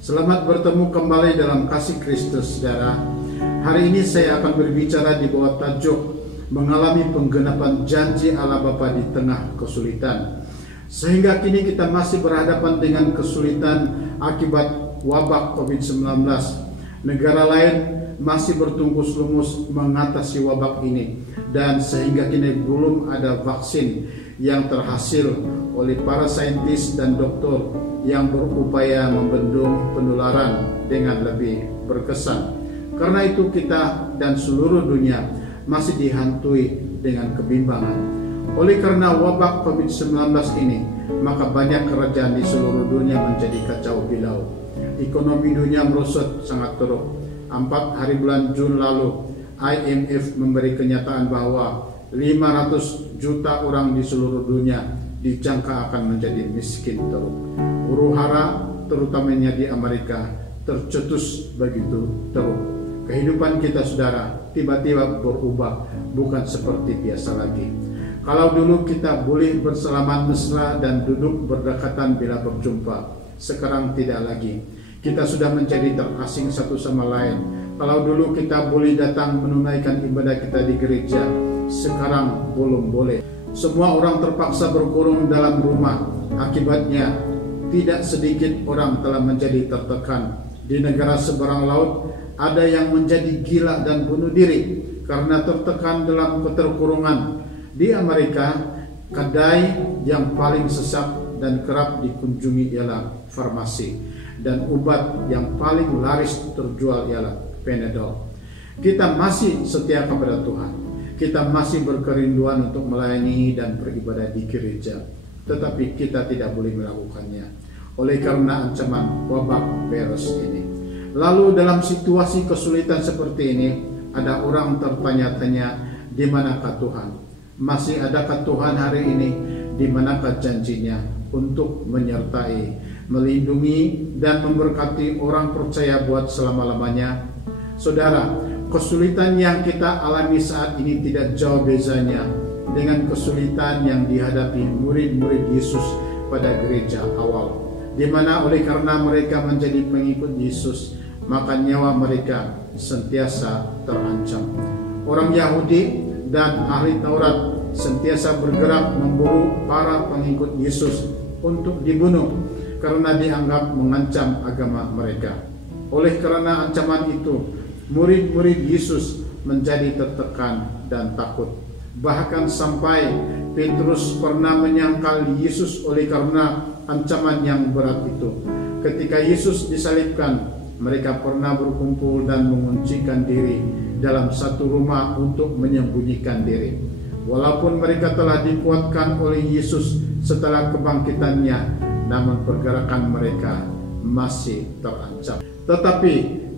Selamat bertemu kembali dalam kasih Kristus, saudara. Hari ini saya akan berbicara di bawah tajuk mengalami penggenapan janji Allah Bapa di tengah kesulitan. Sehingga kini kita masih berhadapan dengan kesulitan akibat wabah COVID-19. Negara lain masih bertungkus lumus mengatasi wabah ini, dan sehingga kini belum ada vaksin yang terhasil oleh para saintis dan dokter yang berupaya membendung penularan dengan lebih berkesan. Karena itu kita dan seluruh dunia masih dihantui dengan kebimbangan. Oleh karena wabah COVID-19 ini, maka banyak kerajaan di seluruh dunia menjadi kacau bilau. Ekonomi dunia merosot sangat teruk. 4 hari bulan Jun lalu, IMF memberi kenyataan bahwa 500 juta orang di seluruh dunia dijangka akan menjadi miskin teruk. Huru-hara terutamanya di Amerika tercetus begitu teruk. Kehidupan kita, saudara, tiba-tiba berubah, bukan seperti biasa lagi. Kalau dulu kita boleh bersalaman mesra dan duduk berdekatan bila berjumpa, sekarang tidak lagi. Kita sudah menjadi terasing satu sama lain. Kalau dulu kita boleh datang menunaikan ibadah kita di gereja, sekarang belum boleh. Semua orang terpaksa berkurung dalam rumah. Akibatnya, tidak sedikit orang telah menjadi tertekan. Di negara seberang laut, ada yang menjadi gila dan bunuh diri karena tertekan dalam keterkurungan. Di Amerika, kedai yang paling sesak dan kerap dikunjungi ialah farmasi. Dan obat yang paling laris terjual ialah Panadol. Kita masih setia kepada Tuhan. Kita masih berkerinduan untuk melayani dan beribadah di gereja. Tetapi kita tidak boleh melakukannya oleh karena ancaman wabah virus ini. Lalu dalam situasi kesulitan seperti ini, ada orang tertanya-tanya, di manakah Tuhan? Masih adakah Tuhan hari ini? Di manakah janjinya untuk menyertai, melindungi, dan memberkati orang percaya buat selama-lamanya? Saudara, kesulitan yang kita alami saat ini tidak jauh bezanya dengan kesulitan yang dihadapi murid-murid Yesus pada gereja awal, di mana oleh karena mereka menjadi pengikut Yesus, maka nyawa mereka sentiasa terancam. Orang Yahudi dan ahli Taurat sentiasa bergerak memburu para pengikut Yesus untuk dibunuh karena dianggap mengancam agama mereka. Oleh karena ancaman itu, murid-murid Yesus menjadi tertekan dan takut. Bahkan sampai Petrus pernah menyangkal Yesus oleh karena ancaman yang berat itu. Ketika Yesus disalibkan, mereka pernah berkumpul dan menguncikan diri dalam satu rumah untuk menyembunyikan diri. Walaupun mereka telah dikuatkan oleh Yesus setelah kebangkitannya, namun pergerakan mereka masih terancam. Tetapi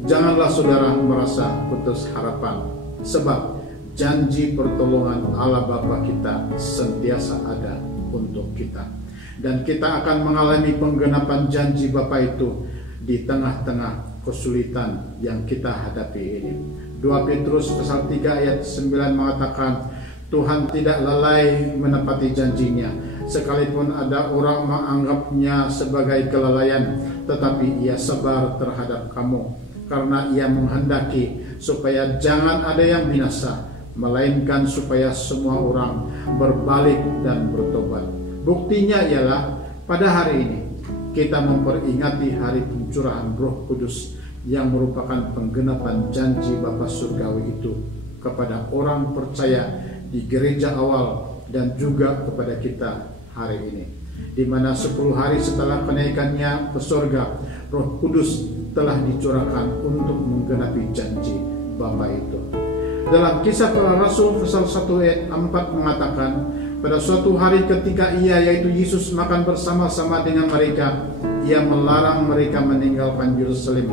janganlah saudara merasa putus harapan, sebab janji pertolongan Allah Bapa kita sentiasa ada untuk kita. Dan kita akan mengalami penggenapan janji Bapa itu di tengah-tengah kesulitan yang kita hadapi ini. 2 Petrus pasal 3 ayat 9 mengatakan, Tuhan tidak lalai menepati janjinya, sekalipun ada orang menganggapnya sebagai kelalaian, tetapi ia sabar terhadap kamu, karena ia menghendaki supaya jangan ada yang binasa, melainkan supaya semua orang berbalik dan bertobat. Buktinya ialah pada hari ini kita memperingati hari pencurahan Roh Kudus yang merupakan penggenapan janji Bapa Surgawi itu kepada orang percaya di gereja awal dan juga kepada kita hari ini, di mana 10 hari setelah kenaikannya ke surga, Roh Kudus telah dicurahkan untuk menggenapi janji Bapa itu. Dalam Kisah Para Rasul pasal 1 ayat 4 mengatakan, pada suatu hari ketika ia, yaitu Yesus, makan bersama-sama dengan mereka, ia melarang mereka meninggalkan Yerusalem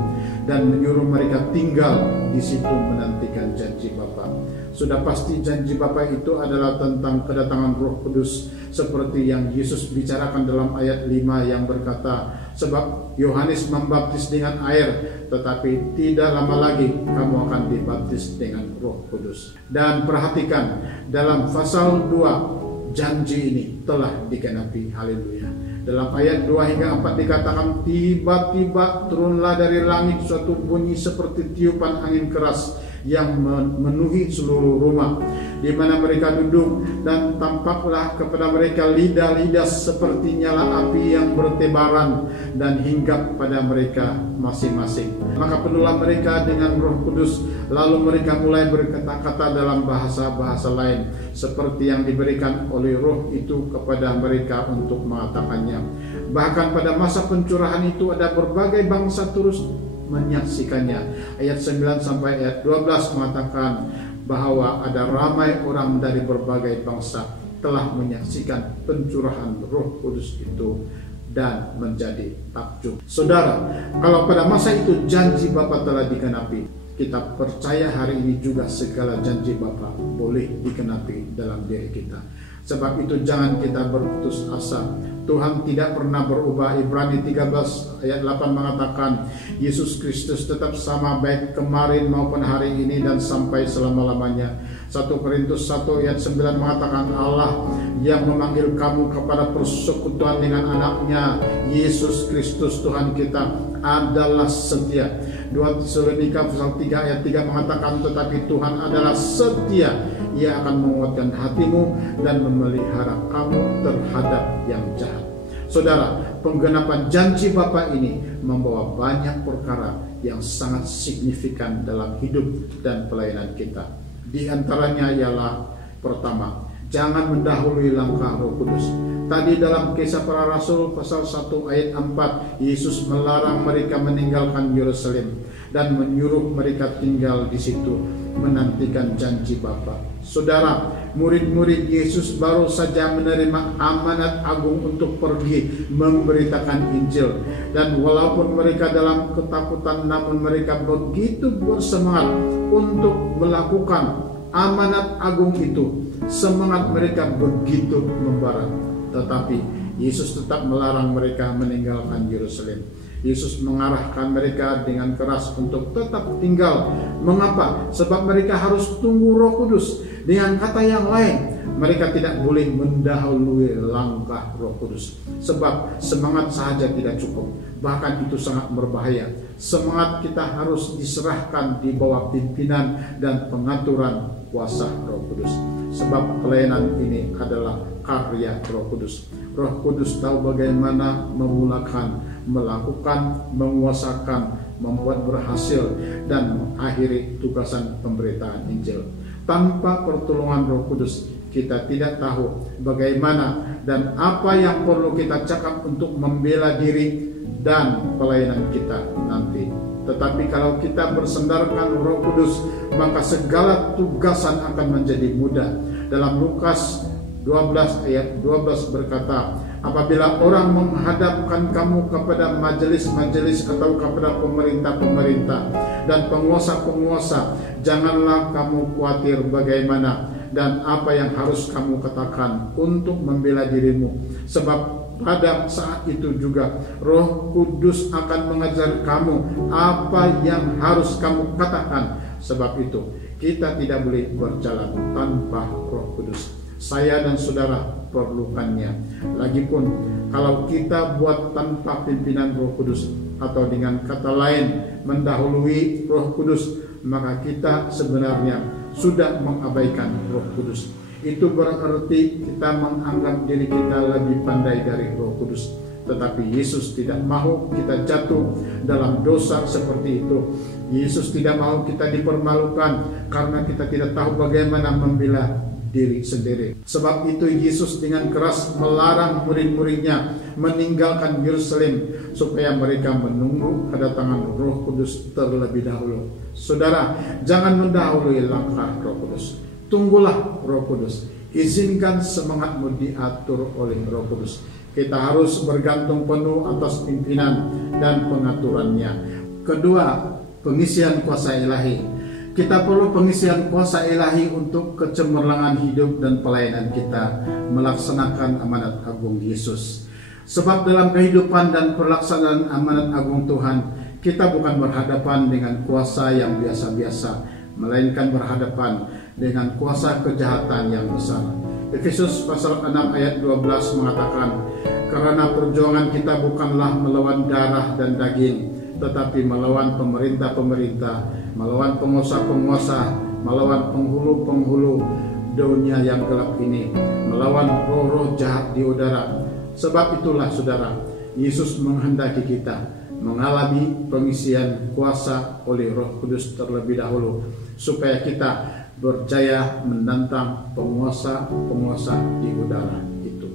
dan menyuruh mereka tinggal di situ menantikan janji Bapa. Sudah pasti janji Bapa itu adalah tentang kedatangan Roh Kudus, seperti yang Yesus bicarakan dalam ayat 5 yang berkata, sebab Yohanes membaptis dengan air, tetapi tidak lama lagi kamu akan dibaptis dengan Roh Kudus. Dan perhatikan, dalam pasal 2 janji ini telah digenapi. Haleluya. Dalam ayat 2 hingga 4 dikatakan, tiba-tiba turunlah dari langit suatu bunyi seperti tiupan angin keras yang memenuhi seluruh rumah di mana mereka duduk, dan tampaklah kepada mereka lidah-lidah seperti nyala api yang bertebaran dan hinggap pada mereka masing-masing. Maka penuhlah mereka dengan Roh Kudus, lalu mereka mulai berkata-kata dalam bahasa-bahasa lain seperti yang diberikan oleh Roh itu kepada mereka untuk mengatakannya. Bahkan pada masa pencurahan itu ada berbagai bangsa terus menyaksikannya. Ayat 9 sampai ayat 12 mengatakan bahwa ada ramai orang dari berbagai bangsa telah menyaksikan pencurahan Roh Kudus itu dan menjadi takjub. Saudara, kalau pada masa itu janji Bapa telah digenapi, kita percaya hari ini juga segala janji Bapa boleh digenapi dalam diri kita. Sebab itu jangan kita berputus asa. Tuhan tidak pernah berubah. Ibrani 13 ayat 8 mengatakan Yesus Kristus tetap sama baik kemarin maupun hari ini dan sampai selama-lamanya. 1 Korintus 1 ayat 9 mengatakan Allah yang memanggil kamu kepada persekutuan dengan anaknya Yesus Kristus Tuhan kita adalah setia. 2 Tesalonika 3 ayat 3 mengatakan tetapi Tuhan adalah setia. Ia akan menguatkan hatimu dan memelihara kamu terhadap yang jahat. Saudara, penggenapan janji Bapa ini membawa banyak perkara yang sangat signifikan dalam hidup dan pelayanan kita. Di antaranya ialah pertama, jangan mendahului langkah Roh Kudus. Tadi dalam Kisah Para Rasul pasal 1 ayat 4, Yesus melarang mereka meninggalkan Yerusalem dan menyuruh mereka tinggal di situ menantikan janji Bapa. Saudara, murid-murid Yesus baru saja menerima amanat agung untuk pergi memberitakan Injil, dan walaupun mereka dalam ketakutan, namun mereka begitu bersemangat untuk melakukan amanat agung itu. Semangat mereka begitu membara. Tetapi Yesus tetap melarang mereka meninggalkan Yerusalem. Yesus mengarahkan mereka dengan keras untuk tetap tinggal. Mengapa? Sebab mereka harus tunggu Roh Kudus. Dengan kata yang lain, mereka tidak boleh mendahului langkah Roh Kudus. Sebab semangat saja tidak cukup. Bahkan itu sangat berbahaya. Semangat kita harus diserahkan di bawah pimpinan dan pengaturan kuasa Roh Kudus. Sebab pelayanan ini adalah karya Roh Kudus. Roh Kudus tahu bagaimana memulakan, melakukan, menguasakan, membuat berhasil, dan mengakhiri tugasan pemberitaan Injil. Tanpa pertolongan Roh Kudus, kita tidak tahu bagaimana dan apa yang perlu kita cakap untuk membela diri dan pelayanan kita nanti. Tetapi kalau kita bersandarkan Roh Kudus, maka segala tugasan akan menjadi mudah. Dalam Lukas 12 ayat 12 berkata, apabila orang menghadapkan kamu kepada majelis-majelis atau kepada pemerintah-pemerintah dan penguasa-penguasa, janganlah kamu khawatir bagaimana dan apa yang harus kamu katakan untuk membela dirimu. Sebab pada saat itu juga Roh Kudus akan mengajar kamu apa yang harus kamu katakan. Sebab itu kita tidak boleh berjalan tanpa Roh Kudus. Saya dan saudara perlukannya. Lagipun kalau kita buat tanpa pimpinan Roh Kudus, atau dengan kata lain mendahului Roh Kudus, maka kita sebenarnya sudah mengabaikan Roh Kudus. Itu berarti kita menganggap diri kita lebih pandai dari Roh Kudus. Tetapi Yesus tidak mahu kita jatuh dalam dosa seperti itu. Yesus tidak mahu kita dipermalukan karena kita tidak tahu bagaimana membela diri sendiri. Sebab itu Yesus dengan keras melarang murid-muridnya meninggalkan Yerusalem supaya mereka menunggu kedatangan Roh Kudus terlebih dahulu. Saudara, jangan mendahului langkah Roh Kudus. Tunggulah Roh Kudus. Izinkan semangatmu diatur oleh Roh Kudus. Kita harus bergantung penuh atas pimpinan dan pengaturannya. Kedua, pengisian kuasa ilahi. Kita perlu pengisian kuasa ilahi untuk kecemerlangan hidup dan pelayanan kita melaksanakan amanat agung Yesus. Sebab dalam kehidupan dan pelaksanaan amanat agung Tuhan, kita bukan berhadapan dengan kuasa yang biasa-biasa, melainkan berhadapan dengan kuasa kejahatan yang besar. Efesus pasal 6 ayat 12 mengatakan, Karena perjuangan kita bukanlah melawan darah dan daging, tetapi melawan pemerintah-pemerintah, melawan penguasa-penguasa, melawan penghulu-penghulu dunia yang gelap ini, melawan roh-roh jahat di udara. Sebab itulah saudara, Yesus menghendaki kita mengalami pengisian kuasa oleh Roh Kudus terlebih dahulu, supaya kita berjaya menantang penguasa-penguasa di udara itu.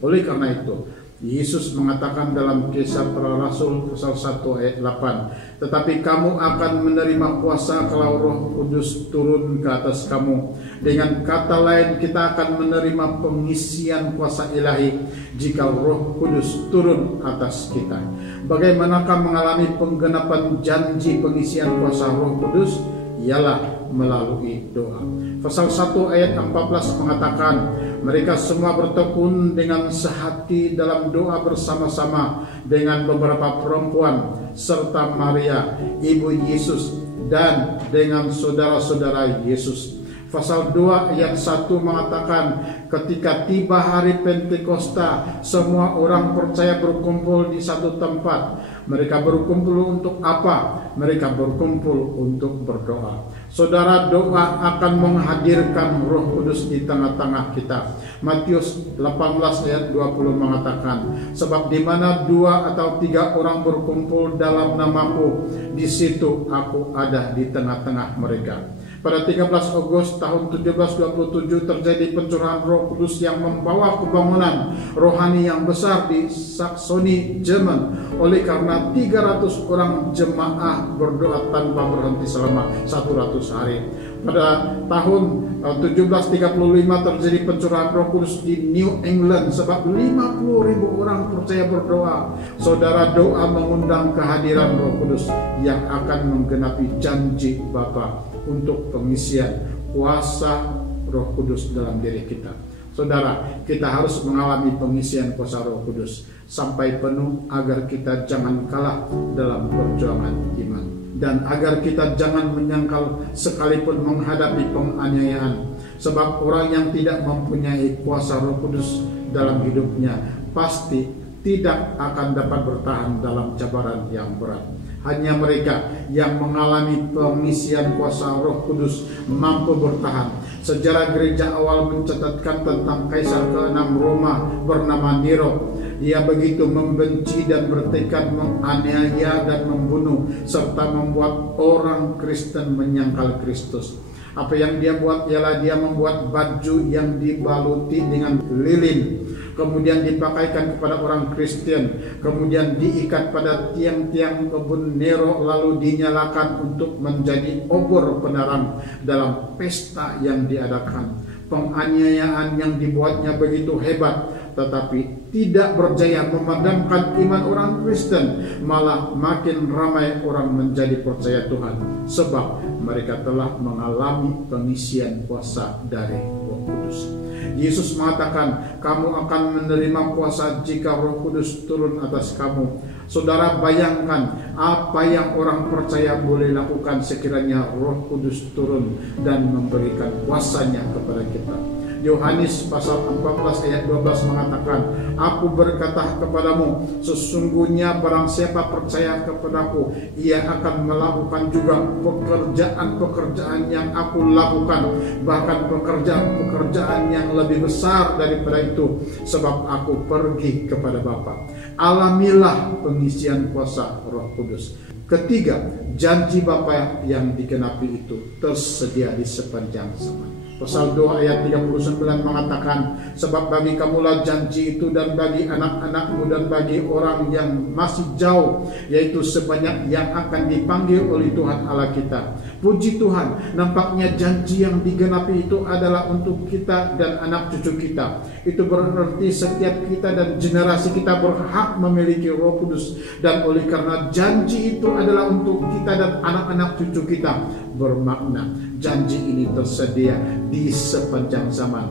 Oleh karena itu, Yesus mengatakan dalam Kisah Para Rasul pasal 1 ayat 8, tetapi kamu akan menerima kuasa kalau Roh Kudus turun ke atas kamu. Dengan kata lain, kita akan menerima pengisian kuasa ilahi jika Roh Kudus turun atas kita. Bagaimanakah mengalami penggenapan janji pengisian kuasa Roh Kudus? Ialah melalui doa. Pasal 1 ayat 14 mengatakan, mereka semua bertekun dengan sehati dalam doa bersama-sama dengan beberapa perempuan serta Maria, ibu Yesus, dan dengan saudara-saudara Yesus. Pasal 2 ayat 1 mengatakan, ketika tiba hari Pentakosta, semua orang percaya berkumpul di satu tempat. Mereka berkumpul untuk apa? Mereka berkumpul untuk berdoa. Saudara, doa akan menghadirkan Roh Kudus di tengah-tengah kita. Matius 18 ayat 20 mengatakan, sebab di mana 2 atau 3 orang berkumpul dalam namaku, di situ aku ada di tengah-tengah mereka. Pada 13 Agustus tahun 1727 terjadi pencurahan Roh Kudus yang membawa kebangunan rohani yang besar di Saksoni, Jerman. Oleh karena 300 orang jemaah berdoa tanpa berhenti selama 100 hari. Pada tahun 1735 terjadi pencurahan Roh Kudus di New England sebab 50.000 orang percaya berdoa. Saudara, doa mengundang kehadiran Roh Kudus yang akan menggenapi janji Bapa untuk pengisian kuasa Roh Kudus dalam diri kita. Saudara, kita harus mengalami pengisian kuasa Roh Kudus sampai penuh agar kita jangan kalah dalam perjuangan iman, dan agar kita jangan menyangkal sekalipun menghadapi penganiayaan. Sebab orang yang tidak mempunyai kuasa Roh Kudus dalam hidupnya pasti tidak akan dapat bertahan dalam cabaran yang berat. Hanya mereka yang mengalami pengisian kuasa Roh Kudus mampu bertahan. Sejarah gereja awal mencatatkan tentang Kaisar ke-6 Roma bernama Nero. Ia begitu membenci dan bertekad menganiaya dan membunuh serta membuat orang Kristen menyangkal Kristus. Apa yang dia buat ialah dia membuat baju yang dibaluti dengan lilin, kemudian dipakaikan kepada orang Kristen, kemudian diikat pada tiang-tiang kebun Nero, lalu dinyalakan untuk menjadi obor penerang dalam pesta yang diadakan. Penganiayaan yang dibuatnya begitu hebat, tetapi tidak berjaya memadamkan iman orang Kristen. Malah makin ramai orang menjadi percaya Tuhan, sebab mereka telah mengalami pengisian kuasa dari Roh Kudus. Yesus mengatakan, kamu akan menerima kuasa jika Roh Kudus turun atas kamu. Saudara, bayangkan apa yang orang percaya boleh lakukan sekiranya Roh Kudus turun dan memberikan kuasanya kepada kita. Yohanes pasal 14 ayat 12 mengatakan, aku berkata kepadamu, sesungguhnya barang siapa percaya kepadaku, ia akan melakukan juga pekerjaan-pekerjaan yang aku lakukan, bahkan pekerjaan-pekerjaan yang lebih besar daripada itu, sebab aku pergi kepada Bapa. Alamilah pengisian kuasa Roh Kudus. Ketiga, janji Bapa yang digenapi itu tersedia di sepanjang zaman. Pasal 2 ayat 39 mengatakan, sebab bagi kamulah janji itu, dan bagi anak-anakmu, dan bagi orang yang masih jauh, yaitu sebanyak yang akan dipanggil oleh Tuhan Allah kita. Puji Tuhan, nampaknya janji yang digenapi itu adalah untuk kita dan anak cucu kita. Itu berarti setiap kita dan generasi kita berhak memiliki Roh Kudus, dan oleh karena janji itu adalah untuk kita dan anak-anak cucu kita, bermakna janji ini tersedia di sepanjang zaman.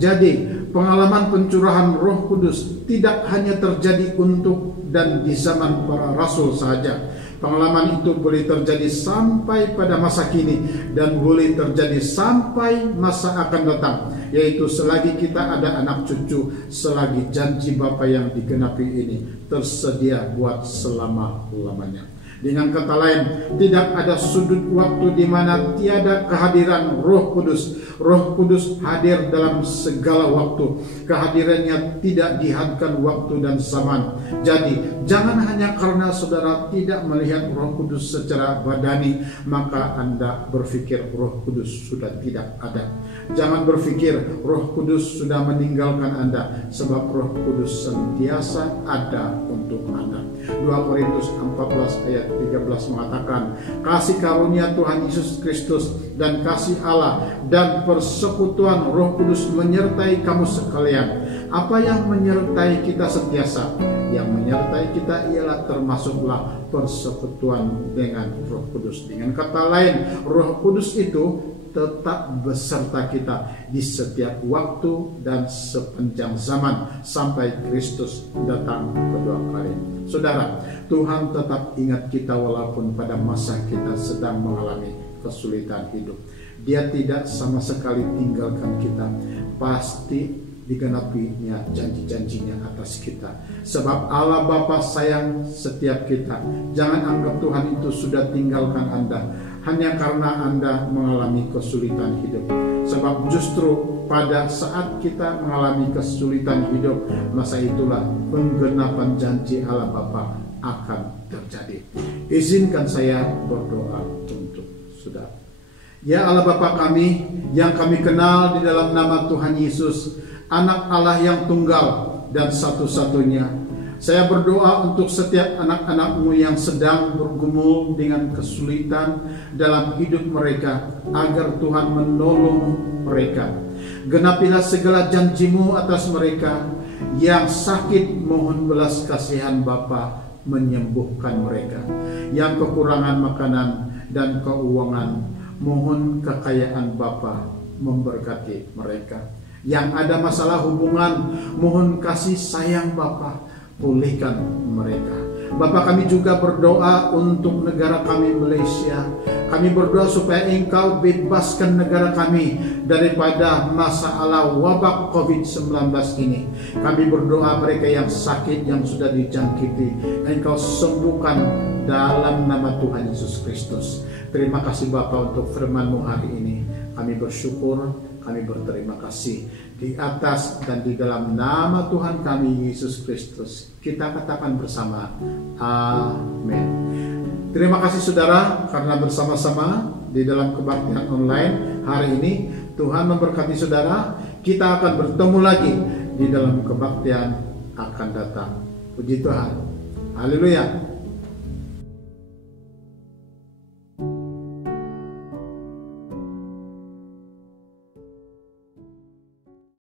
Jadi pengalaman pencurahan Roh Kudus tidak hanya terjadi untuk dan di zaman para rasul saja. Pengalaman itu boleh terjadi sampai pada masa kini dan boleh terjadi sampai masa akan datang. yaitu selagi kita ada anak cucu, selagi janji Bapa yang digenapi ini tersedia buat selama-lamanya. Dengan kata lain, tidak ada sudut waktu di mana tiada kehadiran Roh Kudus. Roh Kudus hadir dalam segala waktu. Kehadirannya tidak dihadkan waktu dan zaman. Jadi, jangan hanya karena saudara tidak melihat Roh Kudus secara badani, maka Anda berpikir Roh Kudus sudah tidak ada. Jangan berpikir Roh Kudus sudah meninggalkan Anda, sebab Roh Kudus senantiasa ada untuk Anda. 2 Korintus 14 ayat 13 mengatakan, kasih karunia Tuhan Yesus Kristus dan kasih Allah dan persekutuan Roh Kudus menyertai kamu sekalian. Apa yang menyertai kita sentiasa? Yang menyertai kita ialah termasuklah persekutuan dengan Roh Kudus. Dengan kata lain, Roh Kudus itu tetap beserta kita di setiap waktu dan sepanjang zaman sampai Kristus datang kedua kali. Saudara, Tuhan tetap ingat kita walaupun pada masa kita sedang mengalami kesulitan hidup. Dia tidak sama sekali tinggalkan kita. Pasti digenapinya janji-janjinya atas kita. Sebab Allah Bapa sayang setiap kita. Jangan anggap Tuhan itu sudah tinggalkan Anda hanya karena Anda mengalami kesulitan hidup. Sebab justru pada saat kita mengalami kesulitan hidup, masa itulah penggenapan janji Allah Bapa akan terjadi. Izinkan saya berdoa untuk saudara. Ya Allah Bapa kami, yang kami kenal di dalam nama Tuhan Yesus, Anak Allah yang tunggal dan satu-satunya. Saya berdoa untuk setiap anak-anak-Mu yang sedang bergumul dengan kesulitan dalam hidup mereka, agar Tuhan menolong mereka. Genapilah segala janji-Mu atas mereka. Yang sakit, mohon belas kasihan Bapa menyembuhkan mereka. Yang kekurangan makanan dan keuangan, mohon kekayaan Bapa memberkati mereka. Yang ada masalah hubungan, mohon kasih sayang Bapa pulihkan mereka. Bapa, kami juga berdoa untuk negara kami Malaysia. Kami berdoa supaya Engkau bebaskan negara kami daripada masalah wabak COVID-19 ini. Kami berdoa mereka yang sakit, yang sudah dijangkiti, Engkau sembuhkan dalam nama Tuhan Yesus Kristus. Terima kasih Bapa untuk firman-Mu hari ini. Kami bersyukur, kami berterima kasih. Di atas dan di dalam nama Tuhan kami Yesus Kristus, kita katakan bersama, amin. Terima kasih saudara, karena bersama-sama di dalam kebaktian online hari ini, Tuhan memberkati saudara. Kita akan bertemu lagi di dalam kebaktian akan datang. Puji Tuhan. Haleluya.